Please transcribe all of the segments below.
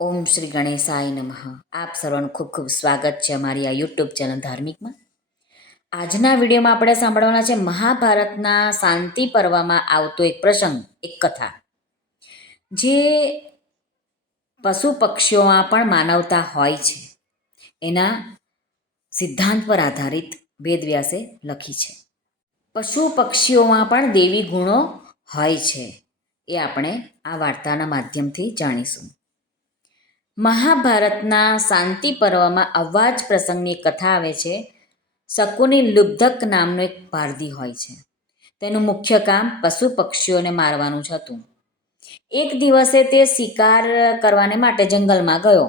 ઓમ શ્રી ગણેશાય નમઃ. આપ સર્વનું ખૂબ ખૂબ સ્વાગત છે અમારી આ યુટ્યુબ ચેનલ ધાર્મિકમાં. આજના વિડીયોમાં આપણે સાંભળવાના છે મહાભારતના શાંતિ પર્વમાં આવતો એક પ્રસંગ, એક કથા, જે પશુ પક્ષીઓમાં પણ માનવતા હોય છે એના સિદ્ધાંત પર આધારિત વેદવ્યાસે લખી છે. પશુ પક્ષીઓમાં પણ દેવી ગુણો હોય છે એ આપણે આ વાર્તાના માધ્યમથી જાણીશું. મહાભારતના શાંતિ પર્વમાં આવા જ પ્રસંગની કથા આવે છે. શકુની લુબ્ધક નામનો એક પારધી હોય છે. તેનું મુખ્ય કામ પશુ પક્ષીઓને મારવાનું જ હતું. એક દિવસે તે શિકાર કરવાને માટે જંગલમાં ગયો.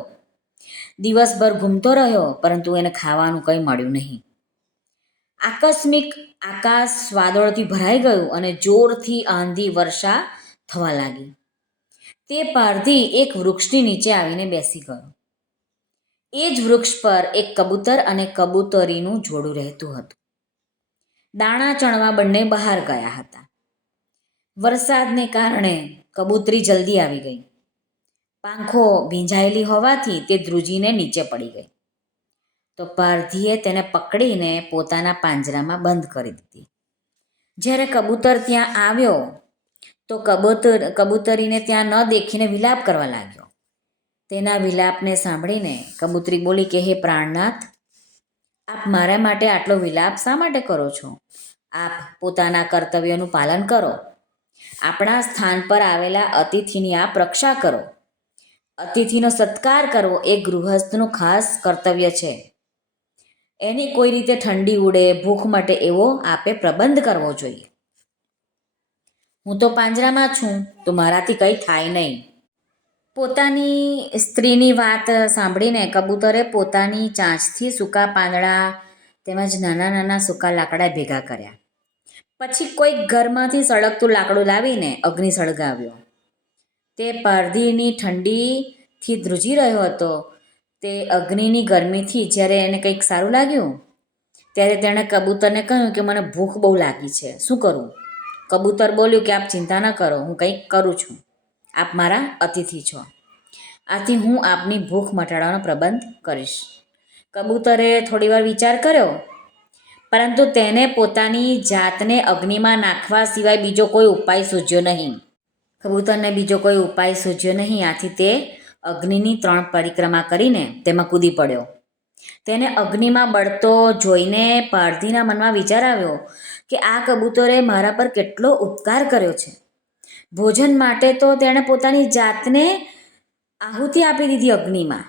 દિવસભર ઘૂમતો રહ્યો, પરંતુ એને ખાવાનું કંઈ મળ્યું નહીં. આકસ્મિક આકાશ વાદળોથી ભરાઈ ગયું અને જોરથી આંધી વર્ષા થવા લાગી. તે પારધી એક વૃક્ષની નીચે આવીને બેસી ગયો. એ જ વૃક્ષ પર એક કબૂતર અને કબૂતરીનું જોડું રહેતું હતું. દાણા ચણવા બંને બહાર ગયા હતા. વરસાદને કારણે કબૂતરી જલ્દી આવી ગઈ. પાંખો ભીંજાયેલી હોવાથી તે ધ્રુજીને નીચે પડી ગઈ. તો પારધીએ તેને પકડીને પોતાના પાંજરામાં બંધ કરી દીધી. જ્યારે કબૂતર ત્યાં આવ્યો તો કબૂતરીને ત્યાં ન દેખીને વિલાપ કરવા લાગ્યો. તેના વિલાપને સાંભળીને કબૂતરી બોલી કે, હે પ્રાણનાથ, આપ મારા માટે આટલો વિલાપ શા માટે કરો છો? આપ પોતાના કર્તવ્યનું પાલન કરો. આપણા સ્થાન પર આવેલા અતિથિની આપ રક્ષા કરો. અતિથિનો સત્કાર કરવો એ ગૃહસ્થનું ખાસ કર્તવ્ય છે. એની કોઈ રીતે ઠંડી ઉડે, ભૂખ મટે એવો આપે પ્રબંધ કરવો જોઈએ. હું તો પાંજરામાં છું, તો મારાથી કંઈ થાય નહીં. પોતાની સ્ત્રીની વાત સાંભળીને કબૂતરે પોતાની ચાંચથી સૂકા પાંદડા તેમજ નાના નાના સૂકા લાકડા ભેગા કર્યા. પછી કોઈક ઘરમાંથી સળગતું લાકડું લાવીને અગ્નિ સળગાવ્યો. તે પારધીની ઠંડીથી ધ્રુજી રહ્યો હતો. તે અગ્નિની ગરમીથી જ્યારે એને કંઈક સારું લાગ્યું, ત્યારે તેણે કબૂતરને કહ્યું કે મને ભૂખ બહુ લાગી છે, શું કરું? કબૂતર બોલ્યું કે આપ ચિંતા ન કરો, હું કંઈક કરું છું. આપ મારા અતિથિ છો, આથી હું આપની ભૂખ મટાડવાનો પ્રબંધ કરીશ. કબૂતરે થોડીવાર વિચાર કર્યો, પરંતુ તેને પોતાની જાતને અગ્નિમાં નાખવા સિવાય બીજો કોઈ ઉપાય સૂઝ્યો નહીં. કબૂતરને બીજો કોઈ ઉપાય સૂઝ્યો નહીં. આથી તે અગ્નિની 3 પરિક્રમા કરીને તેમાં કૂદી પડ્યો. તેને અગ્નિમાં બળતો જોઈને પારધીના મનમાં વિચાર આવ્યો કે આ કબૂતરે મારા પર કેટલો ઉપકાર કર્યો છે. ભોજન માટે તો તેણે પોતાની જાતને આહુતિ આપી દીધી અગ્નિમાં.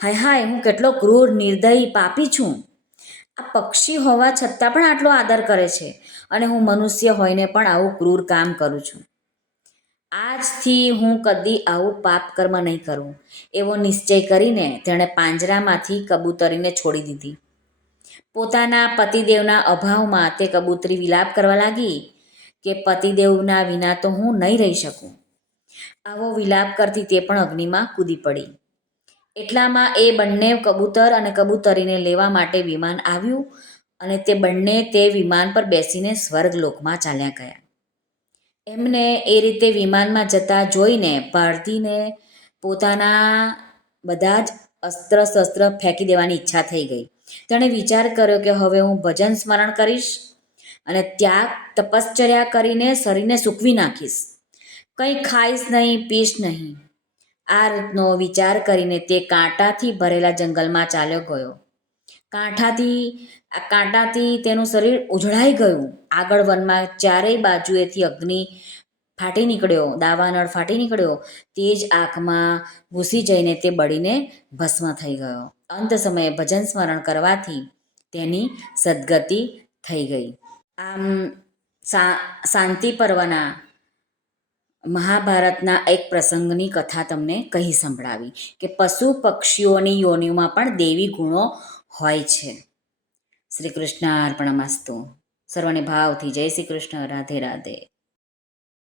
હાય હાય, હું કેટલો ક્રૂર, નિર્દયી, પાપી છું. આ પક્ષી હોવા છતાં પણ આટલો આદર કરે છે, અને હું મનુષ્ય હોઈને પણ આવું ક્રૂર કામ કરું છું. આજથી હું કદી આવું પાપ કર્મ નહીં કરું એવો નિશ્ચય કરીને તેણે પાંજરામાંથી કબૂતરીને છોડી દીધી. પોતાના પતિદેવના અભાવમાં તે કબૂતરી વિલાપ કરવા લાગી કે પતિદેવના વિના તો હું નહીં રહી શકું. આવો વિલાપ કરતી તે પણ અગ્નિમાં કૂદી પડી. એટલામાં એ બંને કબૂતર અને કબૂતરીને લેવા માટે વિમાન આવ્યું અને તે બંને તે વિમાન પર બેસીને સ્વર્ગલોકમાં ચાલ્યા ગયા. એમને એ રીતે વિમાનમાં જતા જોઈને પારધીને પોતાના બધા જ અસ્ત્ર શસ્ત્ર ફેંકી દેવાની ઈચ્છા થઈ ગઈ. તેણે વિચાર કર્યો કે હવે હું ભજન સ્મરણ કરીશ અને ત્યાગ તપશ્ચર્યા કરીને શરીરને સૂકવી નાખીશ. કંઈ ખાઈશ નહીં, પીશ નહીં. આ રીતનો વિચાર કરીને તે કાંટાથી ભરેલા જંગલમાં ચાલ્યો ગયો. કાંટાથી તેનું શરીર ઉજળાઈ ગયું. આગળ વનમાં ચારેય બાજુએથી અગ્નિ ફાટી નીકળ્યો, દાવાનળ ફાટી નીકળ્યો. તે જ આંખમાં ઘૂસી જઈને તે બળીને ભસ્મ થઈ ગયો. અંત સમયે ભજન સ્મરણ કરવાથી તેની સદગતિ થઈ ગઈ. આમ શાંતિ પર્વના મહાભારતના એક પ્રસંગની કથા તમને કહી સંભળાવી કે પશુ પક્ષીઓની યોનિમાં પણ દેવી ગુણો હોય છે. શ્રી કૃષ્ણ અર્પણમસ્તુ. સર્વને ભાવથી જય શ્રી કૃષ્ણ. રાધે રાધે.